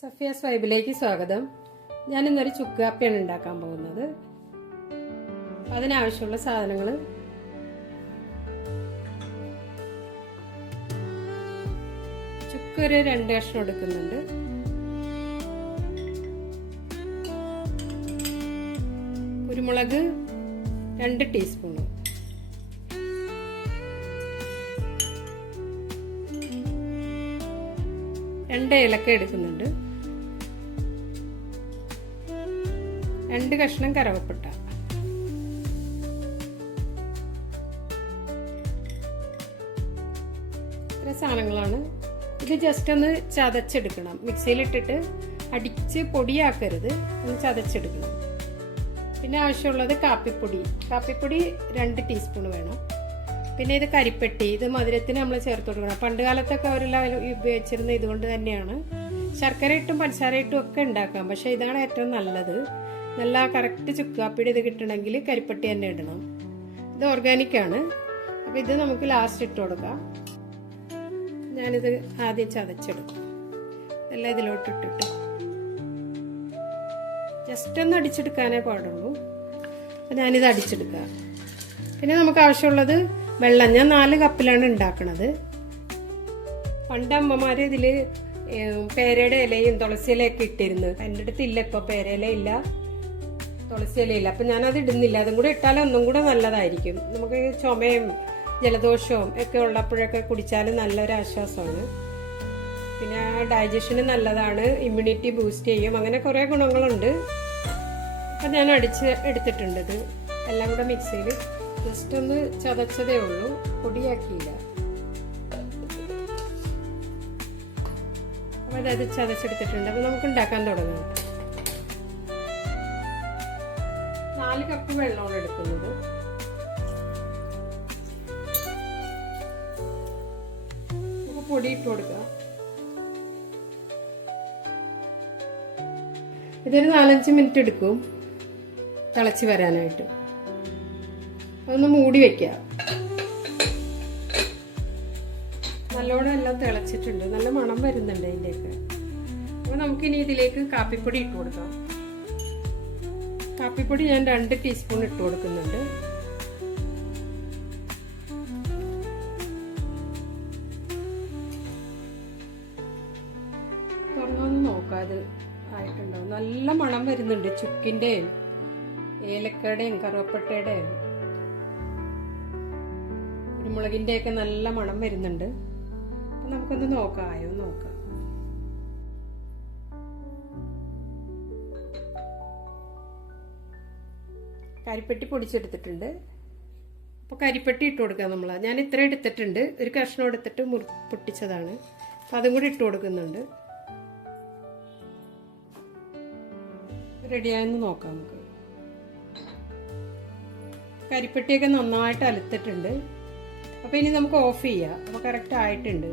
സഫിയാസ് വൈബിലേക്ക് സ്വാഗതം. ഞാൻ ഇന്നൊരു ചുക്ക് കാപ്പിയാണ് ഉണ്ടാക്കാൻ പോകുന്നത്. അതിനാവശ്യമുള്ള സാധനങ്ങൾ ചുക്ക് ഒരു രണ്ട് കഷ്ണം എടുക്കുന്നുണ്ട്. കുരുമുളക് രണ്ട് ടീസ്പൂണ് രണ്ട് ഏലക്ക എടുക്കുന്നുണ്ട്. രണ്ട് കഷ്ണം കറവപ്പട്ട. ഇത്ര സാധനങ്ങളാണ്. ഇത് ജസ്റ്റ് ഒന്ന് ചതച്ചെടുക്കണം. മിക്സിയിലിട്ടിട്ട് അടിച്ച് പൊടിയാക്കരുത്. ഒന്ന് ചതച്ചെടുക്കണം. പിന്നെ ആവശ്യമുള്ളത് കാപ്പിപ്പൊടി. കാപ്പിപ്പൊടി രണ്ട് ടീസ്പൂൺ വേണം. പിന്നെ ഇത് കരിപ്പെട്ടി. ഇത് മധുരത്തിന് നമ്മൾ ചേർത്ത് കൊടുക്കണം. പണ്ട് കാലത്തൊക്കെ അവരെല്ലാം ഉപയോഗിച്ചിരുന്ന ഇതുകൊണ്ട് തന്നെയാണ്. ശർക്കര ഇട്ടും പഞ്ചസാര ഇട്ടും ഒക്കെ ഉണ്ടാക്കാം. പക്ഷേ ഇതാണ് ഏറ്റവും നല്ലത്. നല്ല കറക്റ്റ് ചുക്കാപ്പിയുടെ ഇത് കിട്ടണമെങ്കിൽ കരിപ്പട്ടി തന്നെ ഇടണം. ഇത് ഓർഗാനിക് ആണ്. അപ്പം ഇത് നമുക്ക് ലാസ്റ്റ് ഇട്ട് കൊടുക്കാം. ഞാനിത് ആദ്യം ചതച്ചെടുക്കും. എല്ലാം ഇതിലോട്ട് ഇട്ടിട്ട്. ജസ്റ്റ് ഒന്ന് അടിച്ചെടുക്കാനേ പാടുള്ളൂ. അപ്പം ഞാനിത് അടിച്ചെടുക്കുക പിന്നെ നമുക്ക് ആവശ്യമുള്ളത് വെള്ളം. ഞാൻ നാല് കപ്പിലാണ് ഉണ്ടാക്കണത്. പണ്ട് അമ്മമാർ ഇതിൽ പേരയുടെ ഇലയും തുളസി ഇട്ടിരുന്നു എന്റെ അടുത്ത് ഇല്ല ഇപ്പോൾ പേരയില ഇല്ല. തുളസി ഇലയില്ല അപ്പം ഞാനത് ഇടുന്നില്ല. അതും കൂടെ ഇട്ടാൽ ഒന്നും കൂടെ നല്ലതായിരിക്കും. നമുക്ക് ചുമയും ജലദോഷവും ഒക്കെ ഉള്ളപ്പോഴൊക്കെ കുടിച്ചാൽ നല്ലൊരു ആശ്വാസമാണ്. പിന്നെ ഡൈജഷന് നല്ലതാണ്. ഇമ്മ്യൂണിറ്റി ബൂസ്റ്റ് ചെയ്യും. അങ്ങനെ കുറേ ഗുണങ്ങളുണ്ട്. അപ്പം ഞാൻ അടിച്ച് എടുത്തിട്ടുണ്ട് ഇത്. എല്ലാം കൂടെ മിക്സിയിൽ. ജസ്റ്റ് ഒന്ന് ചതച്ചതേ ഉള്ളൂ. പൊടിയാക്കിയില്ല. അപ്പം അതായത് ചതച്ചെടുത്തിട്ടുണ്ട്. അപ്പം നമുക്ക് ഉണ്ടാക്കാൻ തുടങ്ങാം. നാല് കപ്പ് വെള്ളമാണ് എടുക്കുന്നത്. പൊടി ഇട്ട് കൊടുക്കാം. ഇതൊരു നാലഞ്ച് മിനിറ്റ് എടുക്കും തിളച്ച് വരാനായിട്ട്. അതൊന്ന് മൂടി വെക്കുക നല്ലോണം എല്ലാം തിളച്ചിട്ടുണ്ട്. നല്ല മണം വരുന്നുണ്ട് അതിന്റെയൊക്കെ. അപ്പോൾ നമുക്കിനി ഇതിലേക്ക് കാപ്പിപ്പൊടി ഇട്ട് കൊടുക്കാം. കാപ്പിപ്പൊടി ഞാൻ രണ്ട് ടീസ്പൂൺ ഇട്ട് കൊടുക്കുന്നുണ്ട്. തുറന്നൊന്ന് നോക്കാതെ ആയിട്ടുണ്ടാവും നല്ല മണം വരുന്നുണ്ട് ചുക്കിന്റെയും ഏലക്കയുടെയും കറുവപ്പട്ടയുടെയും. കുരുമുളകിന്റെയൊക്കെ നല്ല മണം വരുന്നുണ്ട്. നമുക്കൊന്ന് നോക്കാം ആയോ? നോക്കാം. കരിപ്പെട്ടി പൊടിച്ചെടുത്തിട്ടുണ്ട്. അപ്പോൾ കരിപ്പെട്ടി ഇട്ട് കൊടുക്കുക നമ്മൾ ഞാൻ ഇത്ര എടുത്തിട്ടുണ്ട്. ഒരു കഷ്ണം എടുത്തിട്ട് മുറി പൊട്ടിച്ചതാണ്. അപ്പം അതും കൂടി ഇട്ട് കൊടുക്കുന്നുണ്ട്. റെഡിയായെന്ന് നോക്കാം നമുക്ക്. കരിപ്പെട്ടിയൊക്കെ നന്നായിട്ട് അലുത്തിട്ടുണ്ട് അപ്പോൾ ഇനി നമുക്ക് ഓഫ് ചെയ്യാം. അപ്പോൾ കറക്റ്റ് ആയിട്ടുണ്ട്.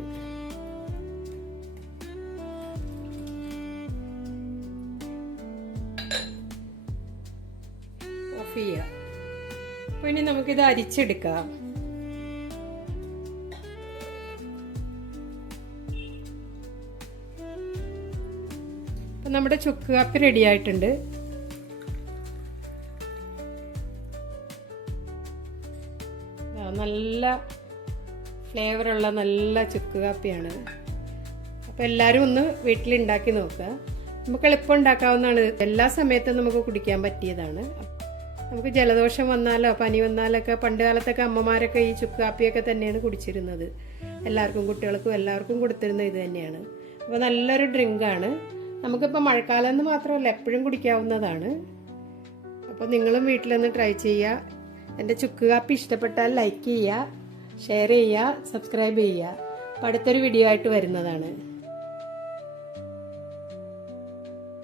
ഓഫ് ചെയ്യാം. ഇനി നമുക്കിത് അരിച്ചെടുക്കാം. അപ്പം നമ്മുടെ ചുക്ക് കാപ്പി റെഡി ആയിട്ടുണ്ട്. നല്ല ഫ്ലേവറുള്ള നല്ല ചുക്ക് കാപ്പിയാണ്. അപ്പോൾ എല്ലാവരും ഒന്ന് വീട്ടിൽ ഉണ്ടാക്കി നോക്കുക. നമുക്ക് എളുപ്പം ഉണ്ടാക്കാവുന്നതാണ്. എല്ലാ സമയത്തും നമുക്ക് കുടിക്കാൻ പറ്റിയതാണ്. നമുക്ക് ജലദോഷം വന്നാലോ പനി വന്നാലൊക്കെ പണ്ട് കാലത്തൊക്കെ അമ്മമാരൊക്കെ ഈ ചുക്ക് കാപ്പിയൊക്കെ തന്നെയാണ് കുടിച്ചിരുന്നത്. എല്ലാവർക്കും കുട്ടികൾക്കും എല്ലാവർക്കും കൊടുത്തിരുന്ന ഇത് തന്നെയാണ്. അപ്പോൾ നല്ലൊരു ഡ്രിങ്കാണ് നമുക്കിപ്പോൾ മഴക്കാലം എന്ന് മാത്രമല്ല എപ്പോഴും കുടിക്കാവുന്നതാണ്. അപ്പോൾ നിങ്ങളും വീട്ടിലൊന്ന് ട്രൈ ചെയ്യുക എന്റെ ചുക്ക് കാപ്പി ഇഷ്ടപ്പെട്ടാൽ ലൈക്ക് ചെയ്യുക ഷെയർ ചെയ്യുക സബ്സ്ക്രൈബ് ചെയ്യുക അപ്പോൾ അടുത്തൊരു വീഡിയോ ആയിട്ട് വരുന്നതാണ്.